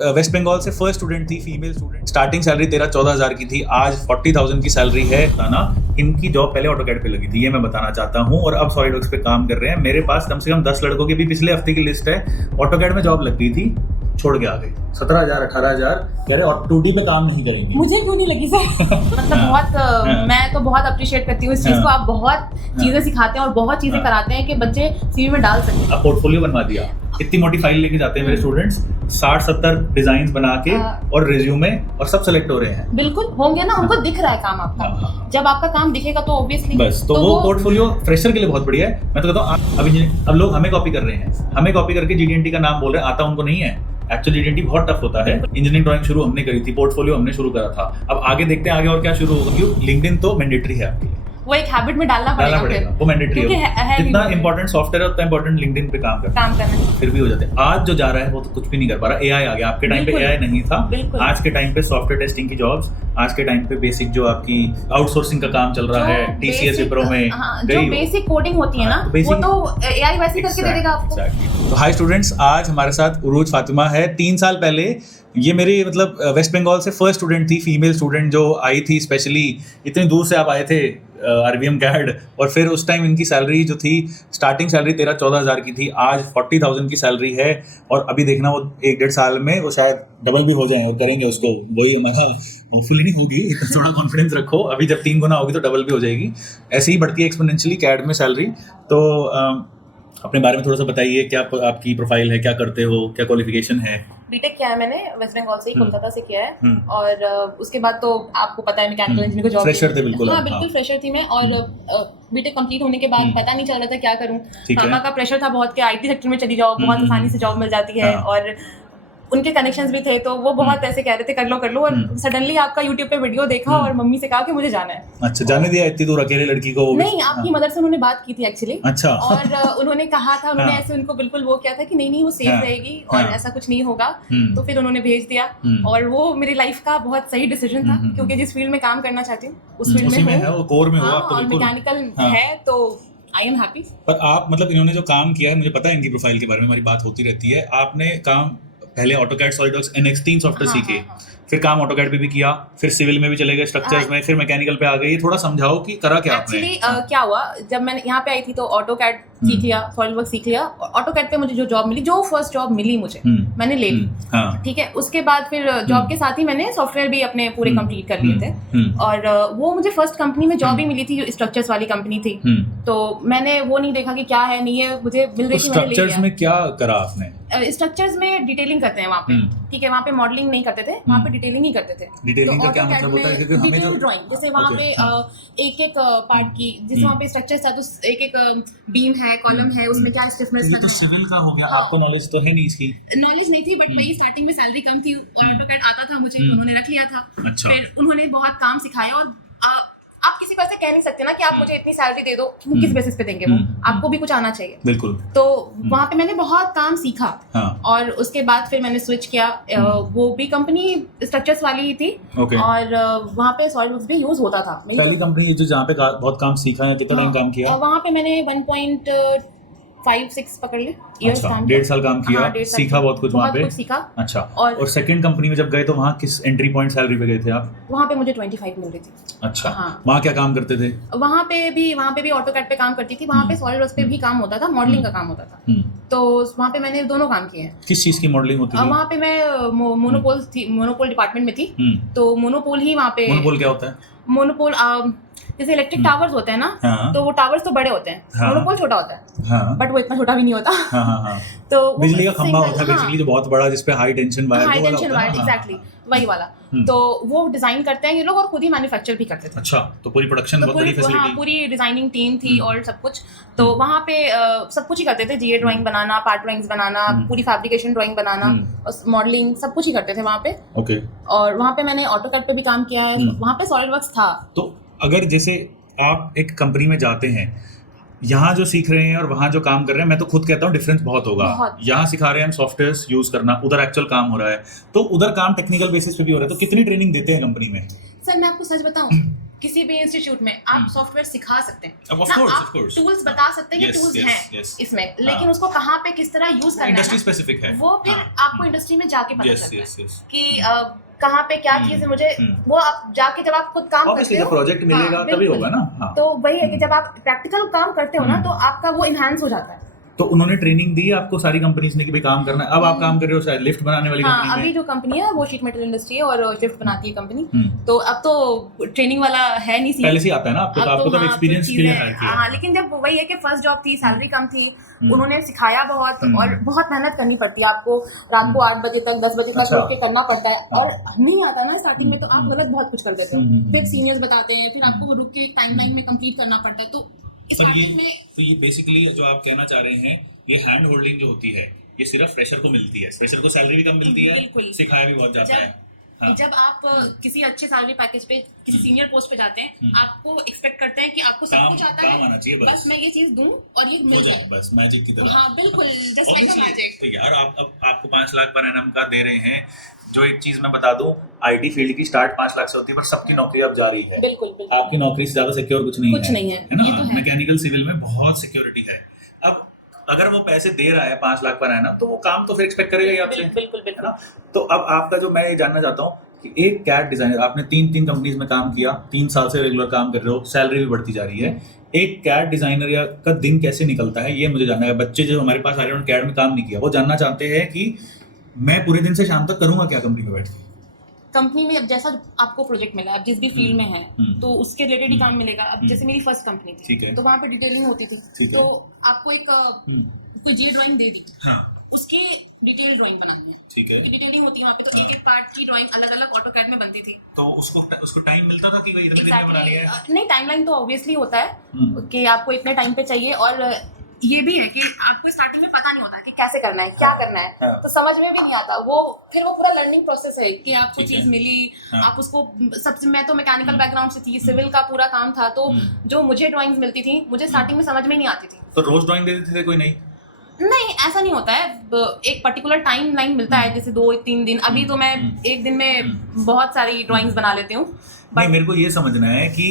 Waste Bengal से first student थी, female student. Starting salary 13-14 हज़ार की थी, आज 40,000 की सैलरी है ना। इनकी जॉब पहले ऑटोकैड पे लगी थी, ये मैं बताना चाहता हूँ, और अब सॉलिडवर्क्स पे काम कर रहे हैं। मेरे पास कम से कम 10 लड़कों की भी पिछले हफ्ते की लिस्ट है। ऑटोकैड में जॉब लग गई थी, छोड़ के आ गई। 17,000 18,000 कह रहे और 2D पे काम नहीं करेंगे। मुझे क्यों नहीं लगी सर? मतलब बहुत मैं तो बहुत अप्रिशिएट करती हूँ इस चीज को। आप बहुत चीजें सिखाते हैं और बहुत चीजें कराते हैं कि बच्चे सीवी में डाल सकें। अब पोर्टफोलियो बनवा दिया, इतनी मोटी फाइल लेके जाते हैं मेरे स्टूडेंट्स, 60-70 डिजाइन बना के और रिज्यूमे, और सब सेलेक्ट हो रहे हैं। बिल्कुल होंगे ना, हमको दिख रहा है काम आपका। जब आपका काम दिखेगा तो ऑब्वियसली बस तो वो पोर्टफोलियो फ्रेशर के लिए बहुत बढ़िया है। मैं तो कहता हूँ अब लोग हमें कॉपी कर रहे हैं, हमें कॉपी करके जीडीएनटी का नाम बोल रहे हैं, आता उनको नहीं है। एक्चुअली जीडीएनटी बहुत टफ होता है। इंजीनियरिंग ड्राइंग शुरू हमने करी थी, पोर्टफोलियो हमने शुरू करा था। अब आगे देखते हैं आगे और क्या शुरू होगा, क्योंकि लिंक्डइन तो मैंडेटरी है आपके लिए, वो एक हैबिट में डालना पड़ेगा। वो मैंडेटरी है। जितना इंपॉर्टेंट सॉफ्टवेयर है उतना इंपॉर्टेंट लिंक्डइन पे काम करना फिर भी हो जाते हैं। आज जो जा रहा है वो तो कुछ भी नहीं कर पा रहा। एआई आ गया, आपके टाइम पे एआई नहीं था। आज के टाइम पे सॉफ्टवेयर टेस्टिंग की जॉब्स, आज के टाइम पे बेसिक जो आपकी आउटसोर्सिंग का काम चल रहा है, टीसीएस विप्रो में जो बेसिक कोडिंग होती है ना, वो तो एआई वैसे करके दे देगा आपको। तो हाय स्टूडेंट्स, आज हमारे साथ उरूज फातिमा है। 3 साल पहले ये मेरी मतलब वेस्ट बंगाल से फर्स्ट स्टूडेंट थी, फीमेल स्टूडेंट जो आई थी स्पेशली। इतनी दूर से आप आए थे आरवीएम कैड, और फिर उस टाइम इनकी सैलरी जो थी, स्टार्टिंग सैलरी 13-14 हज़ार की थी, आज 40,000 की सैलरी है। और अभी देखना वो 1-1.5 साल में वो शायद डबल भी हो जाए और करेंगे उसको। वही हमारा होपफुली नहीं होगी, थोड़ा कॉन्फिडेंस रखो। अभी जब 3 गुना होगी तो डबल भी हो जाएगी। ऐसे ही बढ़ती है एक्सपोनेंशियली कैड में सैलरी। तो अपने बारे में थोड़ा सा बताइए, क्या आपकी प्रोफाइल है, क्या करते हो, क्या क्वालिफिकेशन है? बीटेक किया है मैंने वेस्ट बंगाल से ही, कोलकाता से किया है। और उसके बाद तो आपको पता है मैकेनिकल इंजीनियरिंग को जॉब, फ्रेशर थे बिल्कुल। हाँ बिल्कुल फ्रेशर थी मैं। और बीटेक कंप्लीट होने के बाद पता नहीं चल रहा था क्या करूं। मामा का प्रेशर था बहुत कि आईटी सेक्टर में चली जाओ, बहुत आसानी से जॉब मिल जाती है। और उनके कनेक्शंस भी थे, तो वो बहुत ऐसे कह रहे थे कर लो। और सडनली आपका यूट्यूब पे वीडियो देखा और मम्मी से कहा कि मुझे जाना है। अच्छा, जाने दिया इतनी दूर अकेले लड़की को? नहीं, आपकी मदर से उन्होंने बात की थी एक्चुअली। अच्छा। और उन्होंने कहा था, उन्होंने ऐसे उनको बिल्कुल वो किया था कि नहीं वो सेफ रहेगी और ऐसा कुछ नहीं होगा। तो फिर उन्होंने भेज दिया, और वो मेरी लाइफ का बहुत सही डिसीजन था, क्योंकि जिस फील्ड में काम करना चाहती हूँ उस फील्ड में हूँ, कोर में हो आप, और मैकेनिकल है, तो आई एम हैप्पी। पर आप मतलब इन्होंने जो काम किया है, मुझे पता है इनकी प्रोफाइल के बारे में हमारी बात होती रहती है। आपने काम पहले ऑटोकैड, सॉलिडवर्क्स, NX3 सॉफ्टवेयर सीखे, फिर काम ऑटोकैड पे भी किया, फिर सिविल में भी चले गए, स्ट्रक्चर्स में, फिर मैकेनिकल पे आ गए। थोड़ा समझाओ कि करा क्या आपने। एक्चुअली क्या हुआ, जब मैंने यहाँ पे आई थी तो ऑटोकैड सीख लिया, सॉलिडवर्क्स सीख लिया। ऑटोकैड पे मुझे जो जॉब मिली, जो फर्स्ट जॉब मिली मुझे, मैंने ले ली। ठीक है, उसके बाद फिर जॉब के साथ ही मैंने सॉफ्टवेयर भी अपने पूरे कंप्लीट कर लिए थे। और वो मुझे फर्स्ट कंपनी में जॉब भी मिली थी, जो स्ट्रक्चर्स वाली कंपनी थी। तो मैंने वो नहीं देखा कि क्या है नहीं है, मुझे मिल रही थी, मैंने ले लिया। स्ट्रक्चर्स में क्या करा आपने? स्ट्रक्चर्स में डिटेलिंग करते हैं वहाँ पे। ठीक है, वहाँ पे मॉडलिंग नहीं करते थे, वहाँ पे डिटेलिंग ही करते थे। डिटेलिंग का क्या मतलब होता है? क्योंकि हमें जो ड्राइंग, जैसे वहाँ पे एक एक पार्ट की, जैसे वहाँ पे स्ट्रक्चर्स था तो एक एक बीम है, कॉलम है, उसमें क्या स्टिफनेस है। तो सिविल का हो गया, आपको नॉलेज तो है नहीं इसकी? नॉलेज नहीं थी, बट वही स्टार्टिंग में सैलरी कम थी और ऑटोकैड आता था मुझे, उन्होंने रख लिया था। फिर उन्होंने बहुत काम सिखाया। और आप किसी को ऐसे कह नहीं सकते ना कि आप मुझे इतनी सैलरी दे दो, किस बेसिस पे देंगे वो, आपको भी कुछ आना चाहिए। बिल्कुल। तो वहाँ पे मैंने बहुत काम सीखा। और उसके बाद फिर मैंने स्विच किया, वो भी कंपनी स्ट्रक्चर्स वाली ही थी। और वहाँ पे सॉलिडवर्क्स भी यूज होता था। पहली कंपनी जो जहाँ पे बहुत काम सीखा है, कितना टाइम काम किया? वहाँ पे मैंने 1.5-6 पकड़ ले, 1.5 साल काम किया, सीखा बहुत कुछ वहाँ पे। सीखा। अच्छा। और सेकंड कंपनी में जब गए तो वहाँ किस एंट्री पॉइंट सैलरी पे गए थे आप? वहाँ पे मुझे 25 मिल रही थी। अच्छा। वहाँ क्या काम करते थे? वहाँ पे भी ऑटोकैड पे काम करती थी, वहाँ पे सॉलिडवर्क्स पे भी काम होता था, मॉडलिंग का काम होता था। तो वहाँ पे मैंने दोनों काम किए हैं। किस चीज की मॉडलिंग होती थी? वहाँ पे मैं मोनोपोल डिपार्टमेंट में थी। तो मोनोपोल ही वहाँ पे। मोनोपोल क्या होता है? मोनोपोल जैसे इलेक्ट्रिक टावर्स होते हैं ना, तो वो टावर्स तो बड़े होते हैं, मोनोपोल छोटा होता है, बट वो इतना छोटा भी नहीं होता। तो बिजली का खंभा होता है बेसिकली, जो बहुत बड़ा, जिसपे हाई टेंशन वायर, एग्जैक्टली वही वाला। तो वो डिजाइन करते हैं ये लोग, और खुद ही मैन्युफैक्चर भी करते थे। अच्छा, तो पूरी प्रोडक्शन, बहुत बड़ी फैसिलिटी, पूरी डिजाइनिंग टीम थी और सब कुछ। तो वहाँ पे सब कुछ ही करते थे, जीए ड्राइंग बनाना, पार्ट ड्राइंग्स बनाना, पूरी फैब्रिकेशन ड्राइंग बनाना, मॉडलिंग, सब कुछ ही करते थे वहाँ पे। और वहाँ पे मैंने ऑटोकैड पे भी काम किया है, वहाँ पे सॉलिडवर्क्स था। तो अगर जैसे आप एक कंपनी में जाते हैं, यहाँ जो सीख रहे हैं और वहाँ जो काम कर रहे हैं, मैं तो खुद कहता हूँ डिफरेंस बहुत होगा। यहाँ सिखा रहे हैं हम सॉफ्टवेयर यूज करना, उधर एक्चुअल काम हो रहा है, तो उधर काम टेक्निकल बेसिस पे भी हो रहा है। तो कितनी ट्रेनिंग देते हैं कंपनी में? सर मैं आपको सच बताऊं, किसी भी इंस्टीट्यूट में आप सॉफ्टवेयर सिखा सकते हैं, आप टूल्स बता सकते हैं कि टूल्स हैं इसमें, लेकिन उसको कहाँ पे किस तरह यूज करना है, इंडस्ट्री स्पेसिफिक है, वो फिर आपको इंडस्ट्री में जाके पता चलता है कि कहाँ पे क्या चीज है। मुझे वो आप जाके जब आप खुद काम करते हो, प्रोजेक्ट मिलेगा तभी होगा ना। तो वही है कि जब आप प्रैक्टिकल काम करते हो ना, तो आपका वो इनहांस हो जाता है। तो उन्होंने ट्रेनिंग दी आपको सारी कंपनीज ने कि भाई काम करना है। अब आप काम कर रहे हो शायद लिफ्ट बनाने वाली कंपनी में। अभी जो कंपनी है वो शीट मेटल इंडस्ट्री है और लिफ्ट बनाती है कंपनी। तो अब तो ट्रेनिंग वाला है नहीं, पहले से आता है ना आपको, तो आपको तो एक्सपीरियंस के लिए हायर किया। हाँ, लेकिन जब वही है कि फर्स्ट जॉब थी, सैलरी कम थी, उन्होंने सिखाया बहुत और बहुत मेहनत करनी पड़ती है आपको। रात को 8 बजे तक 10 बजे तक रुक के करना पड़ता है, और नहीं आता ना स्टार्टिंग में तो आप गलत बहुत कुछ कर देते हो। फिर सीनियर्स बताते हैं, फिर आपको रुक के टाइमलाइन में कंप्लीट करना पड़ता है। तो ये बेसिकली जो आप कहना चाह रहे हैं, ये हैंड होल्डिंग जो होती है ये सिर्फ फ्रेशर को मिलती है। फ्रेशर को सैलरी भी कम मिलती है, सिखाया भी बहुत जाता है। हाँ। जब आप किसी अच्छे सैलरी पैकेज पे किसी सीनियर पोस्ट पे जाते हैं, आपको एक्सपेक्ट करते हैं कि आपको सब कुछ आता है, आना चाहिए बस मैं ये चीज दूं और ये मिल जाए, बस मैजिक की तरह। हाँ बिल्कुल, जस्ट लाइक अ मैजिक। तो यार आपको 5 लाख पर एनम का दे रहे हैं। जो एक चीज मैं बता दूं, आईटी फील्ड की स्टार्ट 5 लाख से होती है, पर सबकी नौकरी अब जा रही है। बिल्कुल। आपकी नौकरी से ज्यादा सिक्योर कुछ नहीं है ना। ये तो है। मैकेनिकल सिविल में बहुत सिक्योरिटी है। अब अगर वो पैसे दे रहा है 5 लाख पर एनम, तो वो काम तो फिर एक्सपेक्ट करेगा ही आपसे। बिल्कुल है ना। तो अब आपका जो मैं ये जानना चाहता हूँ कि एक कैड डिजाइनर, आपने 3 कंपनीज में काम किया, 3 साल से रेगुलर काम कर रहे हो, सैलरी भी बढ़ती जा रही है। एक कैड डिजाइनर का दिन कैसे निकलता है, ये मुझे जानना है। बच्चे जो हमारे पास आ रहे हैं, कैड में काम नहीं किया, वो जानना चाहते हैं कि मैं पूरे दिन से शाम तक करूंगा क्या कंपनी में बैठ के। कंपनी में अब जैसा आपको प्रोजेक्ट मिला, आप जिस भी फील्ड में हैं, तो उसके रिलेटेड ही काम मिलेगा। अब जैसे मेरी फर्स्ट कंपनी थी, तो वहाँ पे डिटेलिंग होती थी, तो आपको एक कोई जी ड्राइंग दे दी, उसकी डिटेल ड्राइंग बनानी है। ठीक है, डिटेलिंग होती है वहाँ पे, तो एक पार्ट की ड्राइंग अलग अलग ऑटोकैड में बनती थी। तो उसको टाइम मिलता था कि भाई इतने दिन में बना लिया है? नहीं, टाइमलाइन तो ऑब्वियसली होता है कि आपको इतने टाइम पे चाहिए, और ये भी है कि आपको स्टार्टिंग में पता नहीं होता कि कैसे करना है, क्या करना है, तो समझ में भी नहीं आता। वो पूरा लर्निंग प्रोसेस है कि आपको चीज मिली, आप उसको सबसे, मैं तो मैकेनिकल बैकग्राउंड से थी, सिविल का पूरा काम था, तो जो मुझे ड्राइंग्स मिलती थी, मुझे स्टार्टिंग में समझ में नहीं आती थी। तो रोज ड्राइंग दे देते थे कोई? नहीं, ऐसा नहीं होता है। एक पर्टिकुलर टाइम लाइन मिलता है, जैसे 2-3 दिन। अभी तो मैं एक दिन में बहुत सारी ड्राइंग्स बना लेती हूँ। नहीं, मेरे को ये समझना है कि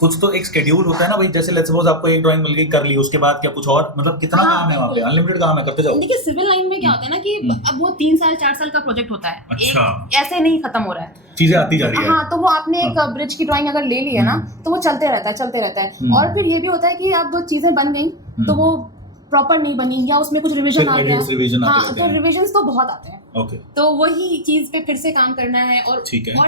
कुछ तो एक शेड्यूल होता है ना भाई। जैसे लेट्स सपोज आपको एक ड्राइंग मिल गई, कर ली, उसके बाद क्या कुछ और, मतलब कितना काम है वहाँ पे? अनलिमिटेड काम है, करते जाओ। देखिए, सिविल लाइन में क्या होता है ना कि अब वो 3 साल 4 साल का प्रोजेक्ट होता है। अच्छा। ऐसे नहीं खत्म हो रहा है, चीजें आती जा रही है। हाँ, तो वो आपने एक ब्रिज की ड्राइंग अगर ले ली है ना, तो वो चलते रहता है। और फिर ये भी होता है कि अब वो चीजें बन गई, तो वो प्रॉपर नहीं बनी, या उसमें कुछ रिवीजन आ गया, हाँ, तो रिवीजन तो बहुत आते हैं। ओके। तो वही चीज पे फिर से काम करना है। और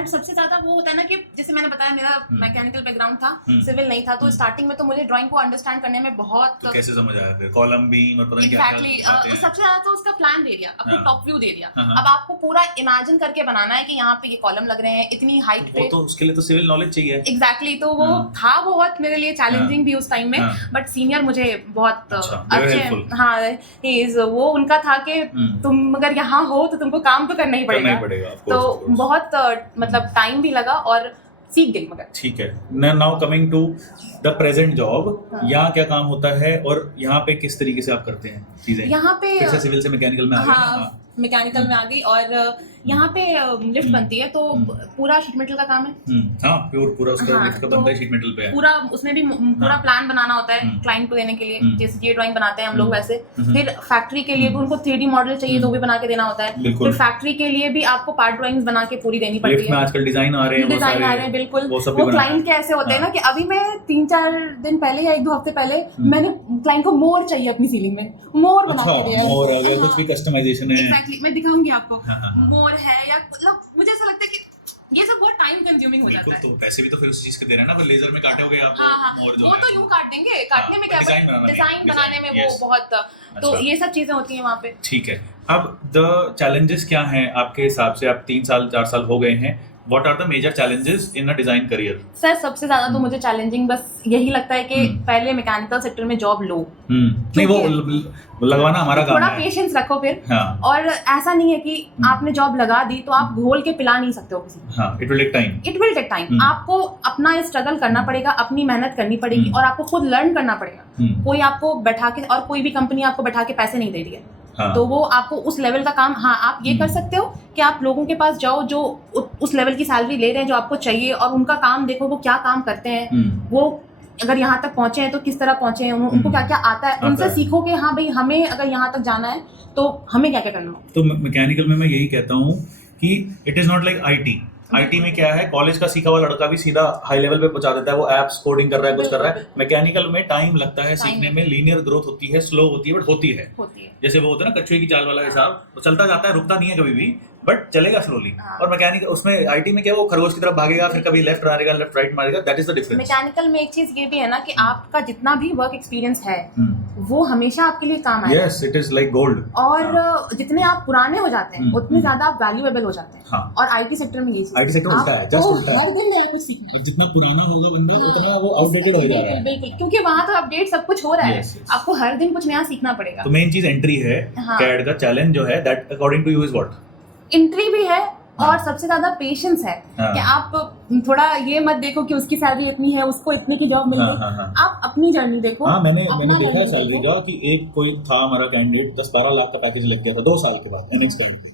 सबसे ज्यादा वो होता है ना कि जैसे मैंने बताया, मेरा मैकेनिकल बैकग्राउंड था, सिविल नहीं था, तो स्टार्टिंग में तो मुझे ड्राइंग को अंडरस्टैंड करने में बहुत। तो कैसे समझ आया फिर? कॉलम बीम और पता नहीं क्या क्या। सबसे ज्यादा तो उसका प्लान दे दिया, आपको टॉप व्यू दे दिया। अब आपको पूरा इमेजिन करके बनाना है कि यहाँ पे ये कॉलम लग रहे हैं, इतनी हाइट पे। तो उसके लिए तो सिविल नॉलेज चाहिए। एग्जैक्टली। तो वो था बहुत मेरे लिए चैलेंजिंग भी उस टाइम में, बट सीनियर मुझे बहुत अच्छे, हाँ, वो उनका था कि तुम अगर यहाँ हो तो तुमको काम तो करना ही पड़ेगा। तो बहुत मतलब टाइम भी लगा और सीख गई। मगर ठीक है, now coming to the present job, यहाँ क्या काम होता है और यहाँ पे किस तरीके से आप करते हैं चीजें? यहाँ पे फिर से सिविल से मैकेनिकल में आ गए। मैकेनिकल में आ गई, और यहाँ पे लिफ्ट बनती है, तो पूरा शीट मेटल का काम है। हाँ, पूरा उसका लिफ्ट का बनता है, शीट मेटल पे है पूरा। उसमें भी पूरा प्लान बनाना होता है क्लाइंट को देने के लिए, जैसे ये ड्राइंग बनाते हैं हम लोग वैसे। फिर फैक्ट्री के लिए भी उनको 3D मॉडल चाहिए, तो भी बना के देना होता है। फिर फैक्ट्री के लिए भी आपको पार्ट ड्राइंग्स बना के पूरी देनी पड़ती है। आजकल डिजाइन आ रहे हैं, बिल्कुल। वो क्लाइंट के ऐसे होते हैं ना कि अभी मैं 3-4 दिन पहले या 1-2 हफ्ते पहले मैंने क्लाइंट को मोर चाहिए अपनी सीलिंग में, मोर बना के दिया। मोर अगर कुछ भी कस्टमाइजेशन है, एग्जैक्टली, मैं दिखाऊंगी आपको। मोर है या मतलब मुझे ऐसा लगता है कि ये सब बहुत टाइम कंज्यूमिंग हो जाता है। तो पैसे भी तो फिर उस चीज के दे रहे हैं ना, फिर लेजर में काटोगे आप। मोर जो वो तो यूं काट देंगे, काटने में क्या, डिजाइन बनाने में वो बहुत। तो ये सब चीजें होती हैं वहाँ पे। ठीक है, अब द चैलेंजेस क्या हैं आपके हिसाब से? आप 3 साल 4 साल हो गए हैं, What are the major challenges in a design career? Sir, सबसे ज्यादा तो मुझे चैलेंजिंग बस यही लगता है कि पहले मैकेनिकल सेक्टर में जॉब लो। नहीं, वो लगवाना हमारा काम है। थोड़ा पेशेंस रखो फिर। और ऐसा नहीं है कि आपने जॉब लगा दी तो आप घोल के पिला नहीं सकते हो किसी। It will take time. आपको अपना स्ट्रगल करना पड़ेगा, अपनी मेहनत करनी पड़ेगी, और आपको खुद लर्न करना पड़ेगा। कोई आपको बैठा के, और कोई भी कंपनी आपको बैठा के पैसे नहीं दे रही है। तो वो आपको उस लेवल का काम, हाँ आप ये कर सकते हो कि आप लोगों के पास जाओ जो उस लेवल की सैलरी ले रहे हैं जो आपको चाहिए, और उनका काम देखो वो क्या काम करते हैं, वो अगर यहाँ तक पहुंचे हैं तो किस तरह पहुंचे हैं, उनको क्या क्या आता है, उनसे सीखो कि हाँ भाई हमें अगर यहाँ तक जाना है तो हमें क्या क्या करना हो। तो मैकेनिकल में मैं यही कहता हूँ कि it is not like IT में क्या है, कॉलेज का सीखा हुआ लड़का भी सीधा हाई लेवल पे पहुंचा देता है, वो एप्स कोडिंग कर रहा है, कुछ कर रहा है। मैकेनिकल में टाइम लगता है सीखने में, लीनियर ग्रोथ होती है, स्लो होती है, बट होती है। जैसे वो होता है ना कछुए की चाल वाला हिसाब, वो चलता जाता है, रुकता नहीं है कभी भी, बट चलेगा स्लोली। और मैकेनिकल उसमें आईटी में क्या, वो खरगोश की तरफ भागेगा, फिर कभी लेफ्ट मारेगा, लेफ्ट राइट मारेगा, that is the difference. Mechanical में एक चीज ये भी है ना कि आपका जितना भी वर्क एक्सपीरियंस है वो हमेशा आपके लिए काम आएगा। Yes, it is like gold. और जितने आप पुराने हो जाते हैं उतने ज्यादा आप वैल्यूएबल हो जाते हैं। और आईटी सेक्टर में ये चीज, आईटी सेक्टर उल्टा है, जस्ट उल्टा है। हर दिन नया कुछ सीखना, जितना पुराना होगा बंदा उतना वो आउटडेटेड हो जाएगा। बिल्कुल, क्योंकि वहां तो अपडेट सब कुछ हो रहा है, आपको हर दिन कुछ नया सीखना पड़ेगा। तो मेन चीज एंट्री है, कैड का चैलेंज जो है, that according to you is what? Entry भी है, और सबसे ज्यादा पेशेंस है कि आप थोड़ा ये मत देखो कि उसकी सैलरी इतनी है, उसको इतने की जॉब मिल गई। आप अपनी जर्नी देखो। मैंने देखा है सैलरी का कि एक कोई था हमारा कैंडिडेट, 10-12 लाख का पैकेज लग गया था 2 साल के बाद एनएक्स टाइम पे।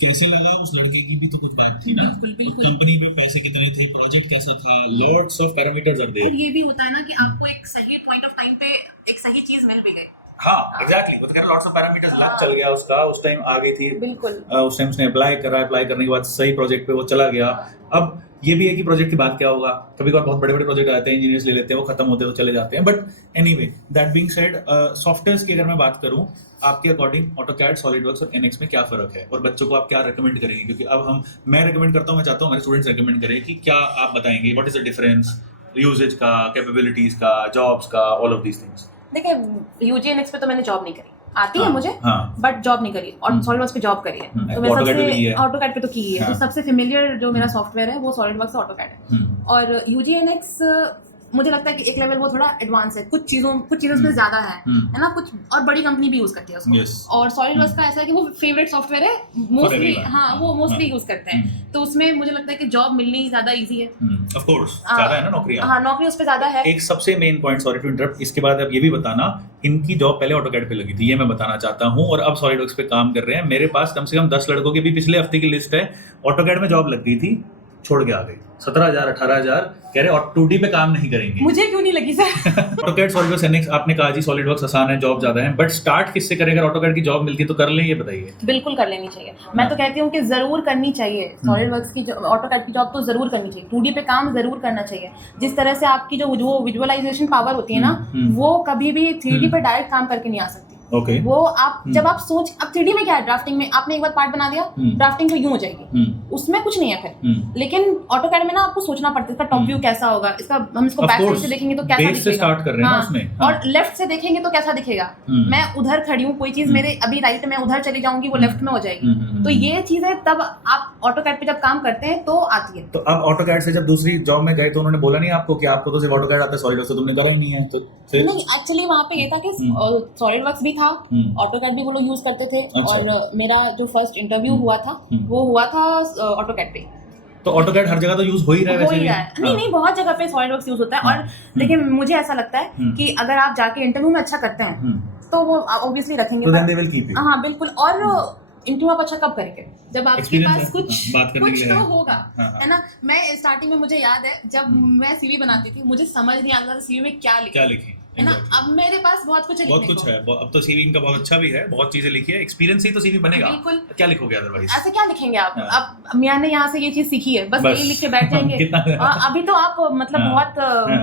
कैसे लगा उस लड़के की भी तो कुछ बात थी ना, कंपनी पे पैसे कितने थे, प्रोजेक्ट कैसा था, lots of parameters are there. ये भी होता है ना कि आपको एक सही पॉइंट ऑफ टाइम पे एक सही चीज मिल भी गई। हाँ एग्जैक्टली, वो तो कह रहा लॉट्स ऑफ पैरामीटर्स लग चल गया उसका, उस टाइम आ गई थी। बिल्कुल। उस टाइम उसने अप्लाई करा, अप्लाई करने के बाद सही प्रोजेक्ट पे वो चला गया। अब ये भी है कि प्रोजेक्ट की बात क्या होगा, कभी कभार बहुत बड़े बड़े प्रोजेक्ट आते हैं, इंजीनियर्स ले लेते हैं, वो खत्म होते हैं तो चले जाते हैं। But anyway, that being said, softwares की अगर मैं बात करूं, आपके अकॉर्डिंग ऑटोकैड, सॉलिडवर्क्स और एनएक्स में क्या फर्क है, और बच्चों को आप क्या रेकमेंड करेंगे? क्योंकि अब मैं रेकमेंड करता हूं, मैं चाहता हूं हमारे स्टूडेंट्स रेकमेंड करें कि क्या आप बताएंगे, what is the difference usages का, कैपेबिलिटीज का, जॉब्स का, ऑल ऑफ दीज थिंग्स। देखिए, यूजीएनएक्स पे तो मैंने जॉब नहीं करी, आती है मुझे, बट जॉब नहीं करी, और सॉलिडवर्क्स पे जॉब करी है। तो मैं सबसे ऑटोकैड पे तो की है, तो सबसे फेमिलियर जो मेरा सॉफ्टवेयर है वो सॉलिडवर्क्स और ऑटोकैड है। और यूजीएनएक्स मुझे लगता है कि एक लेवल वो थोड़ा एडवांस है, कुछ चीजों में ज्यादा है ना, कुछ और बड़ी कंपनी भी यूज करती है उसको। और सॉलिडवर्क्स का ऐसा है कि वो फेवरेट सॉफ्टवेयर है मोस्टली, वो मोस्टली यूज करते हैं, तो उसमें मुझे लगता है कि जॉब मिलनी ज्यादा इजी है। ऑफ कोर्स ज्यादा है ना नौकरियां। नौकरी उस पे ज्यादा है। एक सबसे main point, sorry to interrupt, इसके बाद अब ये भी बताना, इनकी जॉब पहले ऑटोकैड पे लगी थी, ये मैं बताना चाहता हूँ, और अब सॉलिडवर्क्स पे काम कर रहे हैं। मेरे पास कम से कम 10 लड़कों की भी पिछले हफ्ते की लिस्ट है, ऑटोकैड में जॉब लग गई थी, छोड़ के आ गई, 17,000 18,000 कह रहे, और 2D पे काम नहीं करेंगे। मुझे क्यों नहीं लगी सर? ऑटोकैड, सॉलिडवर्क्स, एनएक्स, आपने कहा जी सॉलिडवर्क्स आसान है, जॉब ज्यादा है, बट स्टार्ट किससे करें? अगर ऑटोकैड की जॉब मिलती है तो कर लें, ये बताइए। बिल्कुल कर लेनी चाहिए, मैं तो कहती हूँ कि जरूर करनी चाहिए। सॉलिडवर्क्स की, ऑटोकैड की जॉब तो जरूर करनी चाहिए, 2D पे काम जरूर करना चाहिए। जिस तरह से आपकी जो विजुअलाइजेशन पावर होती है ना, वो कभी भी 3D पे डायरेक्ट काम करके नहीं आ सकती। वो आप जब आप अब 3D में क्या है, ड्राफ्टिंग में आपने एक बार पार्ट बना दिया, ड्राफ्टिंग तो यूं हो जाएगी, उसमें कुछ नहीं है फिर। लेकिन ऑटोकैड में ना आपको सोचना पड़ता है इसका टॉप व्यू कैसा होगा, इसका हम इसको बैक साइड से देखेंगे तो कैसा दिखेगा, स्टार्ट कर रहे हैं उसमें, और लेफ्ट से देखेंगे तो कैसा दिखेगा। मैं उधर खड़ी हूँ, कोई चीज मेरे अभी राइट में, उधर चली जाऊंगी, वो लेफ्ट में हो जाएगी। तो ये चीज है, तब आप ऑटोकैड पे जब काम करते हैं तो आती है। तो आप ऑटोकैड से जब दूसरी जॉब में गए तो उन्होंने बोला नहीं आपको कि आपको तो सिर्फ ऑटोकैड आता है, सॉलिडवर्क्स तो तुमने करा ही नहीं है? तो नहीं, एक्चुअली वहाँ पे ये था कि सॉलिडवर्क्स भी था, ऑटोकैड भी वो लोग यूज करते थे। और मेरा जो फर्स्ट इंटरव्यू हुआ था वो हुआ था ऑटोकैड पे। तो ऑटोकैड हर जगह तो यूज हो ही रहा है वैसे भी। नहीं, बहुत जगह पे सॉलिडवर्क्स यूज होता है। और देखिए, मुझे ऐसा लगता है कि अगर आप जाके इंटरव्यू में अच्छा करते हैं तो वो ऑब्वियसली रखेंगे, तो then they will keep you. हाँ बिल्कुल। और इंटरव्यू आप अच्छा कब करेंगे? जब आपके पास कुछ तो होगा, है ना। मैं स्टार्टिंग में, मुझे याद है जब मैं सीवी बनाती थी, मुझे समझ नहीं आता था सीवी में क्या लिखें, है ना। अब मेरे पास बहुत कुछ है, अब तो सीवी इनका बहुत अच्छा भी है, बहुत चीजें लिखी है, एक्सपीरियंस ही तो सीवी बनेगा। बिल्कुल। क्या लिखोगे अदरवाइज? ऐसे क्या लिखेंगे आप? अब मैंने यहाँ से ये चीज सीखी है, बस यही लिख के बैठ जाएंगे। अभी तो आप मतलब बहुत,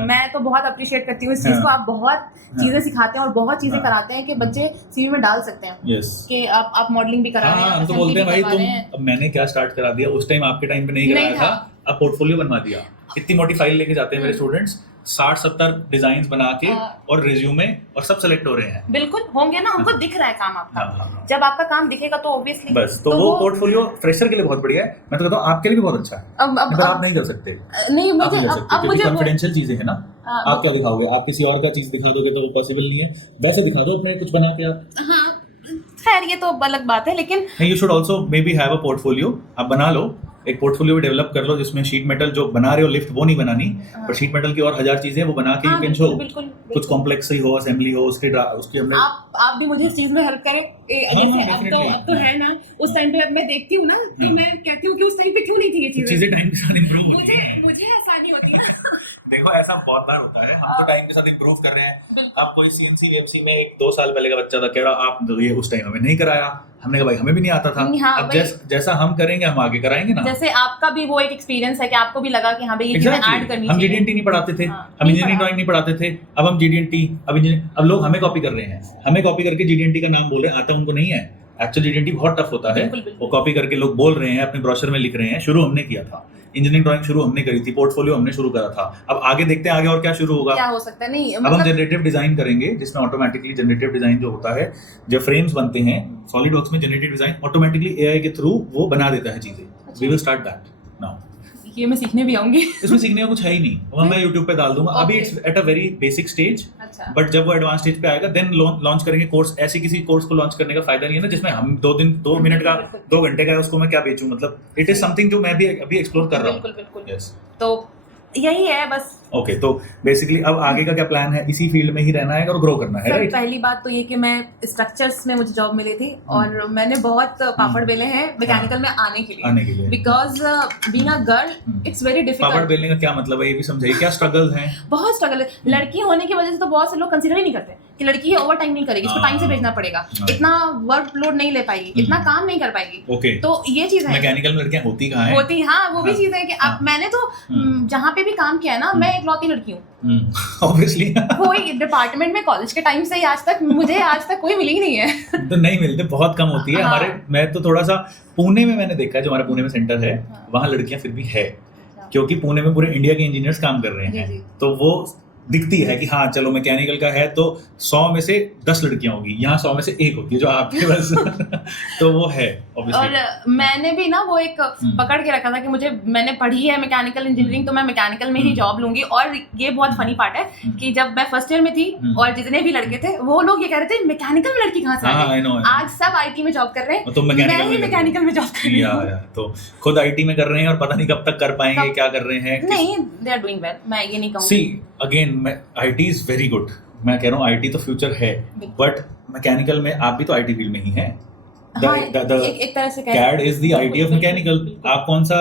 मैं तो बहुत अप्रिशिएट करती हूँ इस चीज को, आप बहुत चीजें सिखाते हैं और बहुत चीजें कराते हैं कि बच्चे सीवी में डाल सकते हैं कि आप मॉडलिंग भी करा रहे हैं। हम तो बोलते हैं भाई, तुम, मैंने क्या स्टार्ट करा दिया, उस टाइम आपके टाइम पे नहीं कराया था, अब पोर्टफोलियो बनवा दिया। इतनी मोटी फाइल लेके जाते हैं मेरे स्टूडेंट्स, 60-70 डिजाइन बना के और रिज्यूमे, और सब सेलेक्ट हो रहे हैं। बिल्कुल होंगे ना, उनको दिख रहा है काम आपका। जब आपका काम दिखेगा तो ऑब्वियसली बस, तो वो पोर्टफोलियो फ्रेशर के लिए बहुत बढ़िया है। मैं तो कहता हूँ आपके लिए भी बहुत अच्छा है। अब आप नहीं कर सकते, नहीं मुझे कॉन्फिडेंशियल चीजें है ना। आप क्या दिखाओगे? आप किसी और का चीज दिखा दोगे तो वो पॉसिबल नहीं है। वैसे दिखा दो अपने कुछ बना के आप। खैर ये तो अलग बात है, लेकिन you should also may be have a portfolio. आप बना लो, एक पोर्टफोलियो डेवलप कर लो जिसमें शीट मेटल जो बना रहे हो लिफ्ट वो नहीं बनानी, पर शीट मेटल की और 1000 चीजें वो बना के यू कैन शो। कुछ कॉम्प्लेक्स ही हो, असेंबली हो, उसकी हमने आप भी मुझे इस चीज में हेल्प करें। जैसे अब तो है ना, उस टाइम पे अब मैं देखती हूँ ना तो मैं कहती हूँ कि उस टाइम पे क्यों नहीं थी ये चीजें टाइम के साथ इम्प्रूव होती है। मुझे आसानी होती है। देखो ऐसा बहुत बार होता है, हम तो टाइम के साथ इम्प्रूव कर रहे हैं। अब कोई सीएनसी वेबसी में 2 साल पहले का बच्चा था, कह रहा आप ये उस टाइम हमें नहीं कराया। हमने कहा भाई हमें भी नहीं आता था। हाँ, अब जैसा हम करेंगे हम आगे कराएंगे ना। जैसे आपका भी वो एक एक्सपीरियंस है कि आपको भी लगा कि हाँ भाई ये चीजें ऐड करनी हम जीडीएनटी नहीं पढ़ाते थे, हम इंजीनियरिंग ड्राइंग नहीं पढ़ाते थे, अब हम जीडीएनटी, अब लोग हमें कॉपी कर रहे हैं, हमें कॉपी करके जीडीएनटी का नाम बोल रहे हैं, आता उनको नहीं है। एक्चुअली जीडीएनटी बहुत टफ होता है, वो कॉपी करके लोग बोल रहे हैं, अपने ब्रोशर में लिख रहे हैं। शुरू हमने किया था, इंजीनियरिंग ड्राइंग शुरू हमने करी थी, पोर्टफोलियो हमने शुरू करा था। अब आगे देखते हैं आगे और क्या शुरू होगा, क्या हो सकता है। नहीं अब हम जनरेटिव डिजाइन करेंगे, जिसमें ऑटोमेटिकली जनरेटिव डिजाइन जो होता है, जब फ्रेम्स बनते हैं सॉलिडवर्क्स में, जनरेटिव डिजाइन ऑटोमेटिकली एआई के थ्रू वो बना देता है चीजें। We will start that now. ये मैं सीखने भी आऊंगी। इसमें सीखने का कुछ है ही नहीं, वो मैं यूट्यूब पे डाल दूंगा। अभी it's at a very basic stage, but जब वो एडवांस स्टेज पे आएगा देन लॉन्च करेंगे कोर्स। ऐसे किसी कोर्स को लॉन्च करने का फायदा नहीं है ना जिसमें हम 2 मिनट का 2 घंटे का है, उसको मैं क्या बेचूं। मतलब इट इज समथिंग जो मैं भी अभी एक्सप्लोर कर रहा हूँ। बिल्कुल। यस, तो यही है बस। ओके, तो बेसिकली अब आगे का क्या प्लान है? इसी फील्ड में ही रहना है और ग्रो करना है, राइट? पहली बात तो ये कि मैं स्ट्रक्चर्स में मुझे जॉब मिली थी और मैंने बहुत पापड़ बेले हैं मैकेनिकल में आने के लिए because being a girl it's very difficult. पापड़ बेलने का क्या मतलब है ये भी समझाइए, क्या स्ट्रगल्स हैं? बहुत स्ट्रगल है। लड़की होने की वजह से तो बहुत से लोग कंसीडर ही नहीं करते कि लड़की ये ओवर टाइम नहीं करेगी, इसको टाइम से भेजना पड़ेगा, इतना वर्क लोड नहीं ले पाएगी, इतना काम नहीं कर पाएगी। ओके, तो ये चीज है। मैकेनिकल में लड़कियां होती कहाँ हैं? होती, हाँ, वो भी चीज है कि अब मैंने तो जहाँ पे भी काम किया है ना, मैं इकलौती लड़की हूँ ऑब्वियसली। कोई डिपार्टमेंट में कॉलेज के टाइम से ही आज तक कोई मिली ही नहीं है। तो नहीं मिलते, बहुत कम होती है। हमारे मैं तो थोड़ा सा पुणे में मैंने देखा है, जो हमारा पुणे में सेंटर है वहाँ लड़कियां फिर भी है, क्योंकि पुणे में पूरे इंडिया के इंजीनियर्स काम कर रहे हैं, तो वो दिखती है कि हाँ चलो मैकेनिकल का है तो 100 में से 10 लड़कियां होगी, यहाँ 100 में से 1 होती है जो आपके पास तो वो है obviously। और मैंने भी ना वो एक पकड़ के रखा था कि मैंने पढ़ी है मैकेनिकल इंजीनियरिंग, तो मैं मैकेनिकल में ही जॉब लूंगी। और ये बहुत फनी पार्ट है कि जब मैं फर्स्ट ईयर में थी और जितने भी लड़के थे वो लोग ये कह रहे थे मैकेनिकल में लड़की कहाँ से आ गई? आज सब आईटी में जॉब कर रहे हैं, मैं ही मैकेनिकल में जॉब कर रही हूँ। तो खुद आईटी में कर रहे हैं और पता नहीं कब तक कर पाएंगे, क्या कर रहे हैं। नहीं, दे आर डूइंग वेल, मैं ये नहीं कहूँगी। Again IT is very good, मैं कह रहा हूँ आईटी तो फ्यूचर है, बट मैकेनिकल में आप भी तो आईटी फील्ड में ही हैं। एक तरह से CAD is the IT of mechanical। आप कौन सा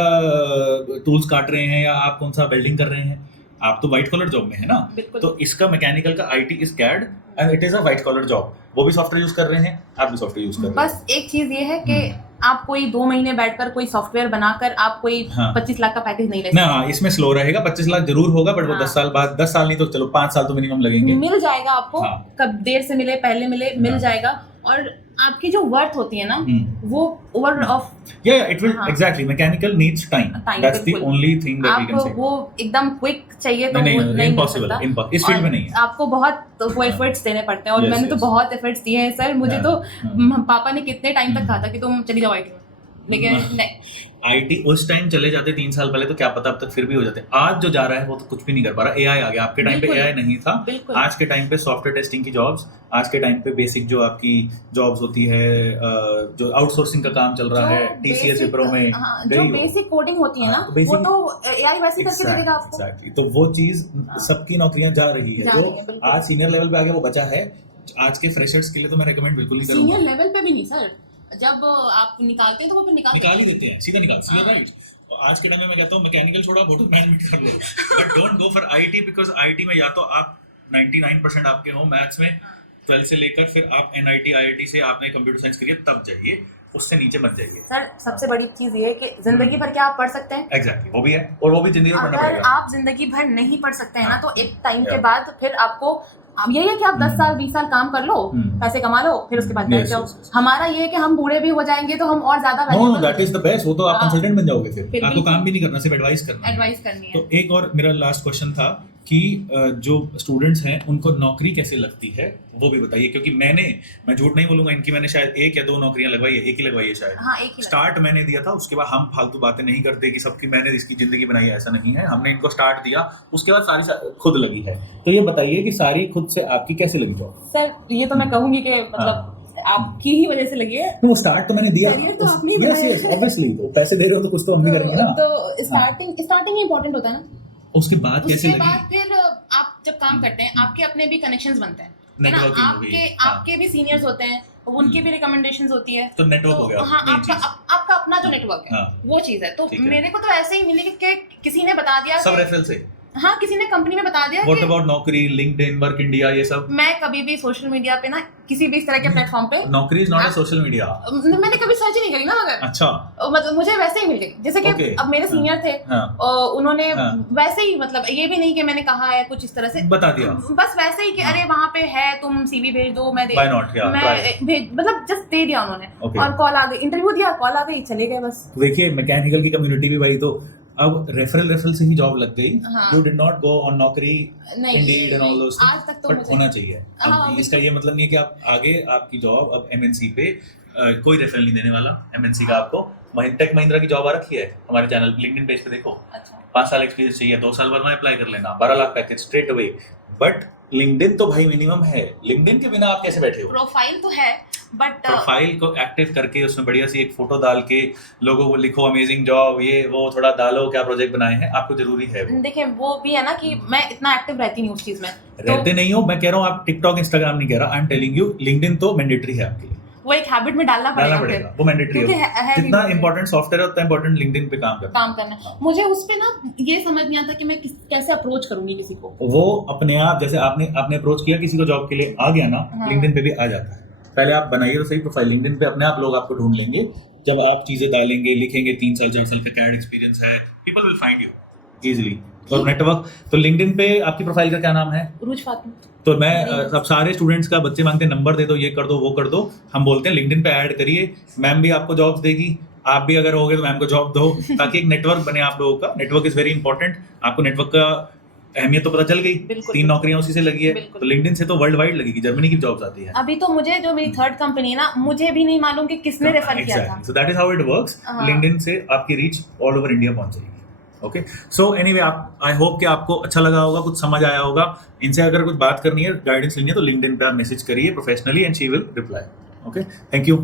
टूल्स काट रहे हैं या आप कौन सा वेल्डिंग कर रहे हैं? आप तो व्हाइट कॉलर जॉब में है ना, तो इसका मैकेनिकल का IT is CAD and it is a white collar job. वो भी सॉफ्टवेयर यूज कर रहे हैं, आप भी सॉफ्टवेयर यूज कर रहे हैं। बस एक चीज ये है कि आप कोई 2 महीने बैठकर कोई सॉफ्टवेयर बनाकर आप कोई 25 लाख का पैकेज नहीं ले सकते। हाँ, इसमें स्लो रहेगा, 25 लाख जरूर होगा, बट वो 10 साल बाद, 10 साल नहीं तो चलो 5 साल तो मिनिमम लगेंगे। मिल जाएगा आपको, कब देर से मिले पहले मिले, मिल जाएगा। और आपकी जो वर्थ होती है ना वो over of it will exactly mechanical needs time, that's the only thing that we can say. वो एकदम क्विक चाहिए तो नहीं इम्पॉसिबल, इस फील्ड में नहीं है। आपको बहुत वो एफर्ट्स देने पड़ते हैं और मैंने तो बहुत एफर्ट्स दिए हैं सर। मुझे तो पापा ने कितने टाइम तक कहा था कि तुम चली जाओ आईटी में, लेकिन नहीं। आईटी उस टाइम चले जाते 3 साल पहले तो क्या पता अब तक फिर भी हो जाते। आज जो जा रहा है वो तो कुछ भी नहीं कर पा रहा। एआई आ गया, आपके टाइम पे एआई नहीं था। आज के टाइम पे सॉफ्टवेयर टेस्टिंग की जॉब्स, आज के टाइम पे बेसिक जो आपकी जॉब्स होती है, जो आउटसोर्सिंग का काम चल रहा है टीसीएस विप्रो में, जो बेसिक कोडिंग होती है ना वो तो एआई वैसे करके दे देगा आपको। एग्जैक्टली, तो वो चीज सबकी नौकरियां जा रही है। जो आज सीनियर लेवल पे आ गया वो बचा है। आज के फ्रेशर्स के लिए तो मैं रेकमेंड बिल्कुल नहीं करूंगा। सीनियर लेवल पे भी नहीं सर, जब आप निकालते हैं तो वो फिर निकाल ही देते हैं, सीधा निकाल। राइट, आज के टाइम में मैं कहता हूँ मैकेनिकल छोड़ो, होटल मैनेजमेंट कर लो, but don't go for IT, because IT में या तो आप 99% आपके हो मैथ्स में 12 से लेकर, फिर आप एनआईटी आईआईटी से आपने कंप्यूटर साइंस करिए तब जाइए, उससे नीचे मत जाइए। सर सबसे बड़ी चीज ये है कि जिंदगी भर क्या आप पढ़ सकते हैं? एग्जैक्टली, वो भी है, और वो भी जिंदगी भर पढ़ना पड़ेगा। आप जिंदगी भर नहीं पढ़ सकते हैं ना, तो एक टाइम के बाद फिर आपको अब यही है कि आप 10 साल 20 साल काम कर लो, पैसे कमा लो, फिर उसके बाद बैठ जाओ। हमारा ये है कि हम बूढ़े भी हो जाएंगे तो हम और ज्यादा no, that is the best. वो तो आप कंसल्टेंट बन जाओगे, फिर आपको काम भी नहीं करना, सिर्फ एडवाइस करनी है। तो एक और मेरा लास्ट क्वेश्चन था कि जो स्टूडेंट्स हैं उनको नौकरी कैसे लगती है वो भी बताइए, क्योंकि मैं झूठ नहीं बोलूंगा, इनकी मैंने शायद 1 या 2 नौकरियां लगवाई है, 1 ही लगवाई है शायद। हाँ, एक ही स्टार्ट मैंने दिया था, उसके बाद हम फालतू बातें नहीं करते कि सबकी मैंने इसकी जिंदगी बनाई है, ऐसा नहीं है। हमने इनको स्टार्ट दिया, उसके बाद सारी खुद लगी है। तो ये बताइए कि सारी खुद से आपकी कैसे लगी जॉब? सर ये तो मैं कहूंगी कि मतलब आपकी ही वजह से लगी है। वो स्टार्ट तो मैंने दिया, करियर तो आपने ही बनाया यस ऑब्वियसली, तो पैसे दे रहे हो तो कुछ तो हम भी करेंगे ना। तो स्टार्टिंग ही इंपॉर्टेंट होता है ना। उसके बाद कैसे लगी? उसके बाद फिर आप जब काम करते हैं आपके अपने भी कनेक्शंस बनते हैं, है ना, आपके भी सीनियर्स होते हैं, उनकी भी रिकमेंडेशंस होती है, तो नेटवर्क हो गया। हाँ, आपका अपना जो नेटवर्क है वो चीज है। तो मेरे को तो ऐसे ही मिली कि किसी ने बता दिया, सब रेफरल से। हाँ, किसी ने कंपनी में बता दिया। What about नौकरी, लिंक्डइन, वर्क इंडिया, ये सब? मैं कभी भी सोशल मीडिया पे ना, किसी भी इस तरह के प्लेटफॉर्म पे, नौकरी is not a social media, मैंने कभी सर्च ही नहीं करी ना, मगर अच्छा, मतलब मुझे वैसे ही मिल गई। जैसे कि अब मेरे सीनियर थे, उन्होंने वैसे ही, मतलब ये भी नहीं कि मैंने कहा है कुछ इस तरह से, बता दिया बस वैसे ही कि अरे वहाँ पे है, तुम सीवी भेज दो, मैं मतलब जस्ट दे दिया उन्होंने, और कॉल आ गई, इंटरव्यू दिया, कॉल आ गई, चले गए बस। देखिए मैकेनिकल की कम्युनिटी भी भाई, तो अब रेफरल से ही जॉब लग गई। You did not go on Naukri, Indeed and all those things, आज तक तो मुझे होना चाहिए। अब इसका ये मतलब नहीं है कि आप आगे आपकी जॉब अब एमएनसी पे कोई रेफरल नहीं देने वाला। एमएनसी का आपको टेक महिंद्रा की जॉब आ रखी है हमारे चैनल लिंक्डइन पेज पे, देखो 5 साल एक्सपीरियंस चाहिए, 2 साल बाद में अप्लाई कर लेना, 12 lakh package straight away. But LinkedIn तो भाई मिनिमम है, लिंक्डइन के बिना आप कैसे बैठे हो? प्रोफाइल तो है, बट प्रोफाइल को एक्टिव करके उसमें बढ़िया सी एक फोटो डाल के लोगों को लिखो अमेजिंग जॉब, ये वो थोड़ा डालो क्या प्रोजेक्ट बनाए हैं, आपको जरूरी है। देखिए वो भी है ना कि मैं इतना एक्टिव रहती नहीं उस चीज में, रहते नहीं हो, मैं कह रहा हूँ आप टिकटॉक इंस्टाग्राम नहीं कह रहा, I am telling you LinkedIn तो मैंडेटरी है आपके लिए, वो एक हैबिट में डालना पड़ेगा, वो मैंडेटरी है। जितना इंपॉर्टेंट सॉफ्टवेयर है उतना इंपॉर्टेंट लिंक्डइन पे काम करना। मुझे उस पे ना ये समझ नहीं आता कि मैं कैसे अप्रोच करूंगी किसी को। वो अपने आप, जैसे आपने अप्रोच किया किसी को जॉब के लिए, आ गया ना, लिंक्डइन पे भी आ जाता है। पहले आप बनाइए तो सही प्रोफाइल, लिंक्डइन पे अपने आप लोग आपको ढूंढ लेंगे। जब आप चीजें डालेंगे, लिखेंगे 3 साल 4 साल का कैड एक्सपीरियंस है, people will find you easily. और नेटवर्क तो लिंक्डइन पे आपकी प्रोफाइल का क्या नाम है? उरूज फातिमा। तो मैं अब सारे स्टूडेंट्स का, बच्चे मांगते हैं नंबर दे दो, ये कर दो, वो कर दो, हम बोलते हैं लिंक्डइन पे ऐड करिए, मैम भी आपको जॉब्स देगी, आप भी अगर होगे तो मैम को जॉब दो, ताकि एक नेटवर्क बने आप लोगों का। Network is very important. आपको नेटवर्क का अहमियत तो पता चल गई, 3 नौकरियां उसी से लगी है, तो लिंक्डइन से तो वर्ल्ड वाइड लगेगी, जर्मनी की जॉब्स आती है। अभी तो मुझे जो मेरी 3rd कंपनी है ना, मुझे भी नहीं मालूम कि किसने रेफर किया था। So that is how it works. LinkedIn से आपकी रीच ऑल ओवर इंडिया पहुंच जाएगी। ओके, सो एनीवे, आप आई होप कि आपको अच्छा लगा होगा, कुछ समझ आया होगा। इनसे अगर कुछ बात करनी है, गाइडेंस लेनी है, तो लिंक्डइन पे आप मैसेज करिए professionally and she will reply. Okay, thank you.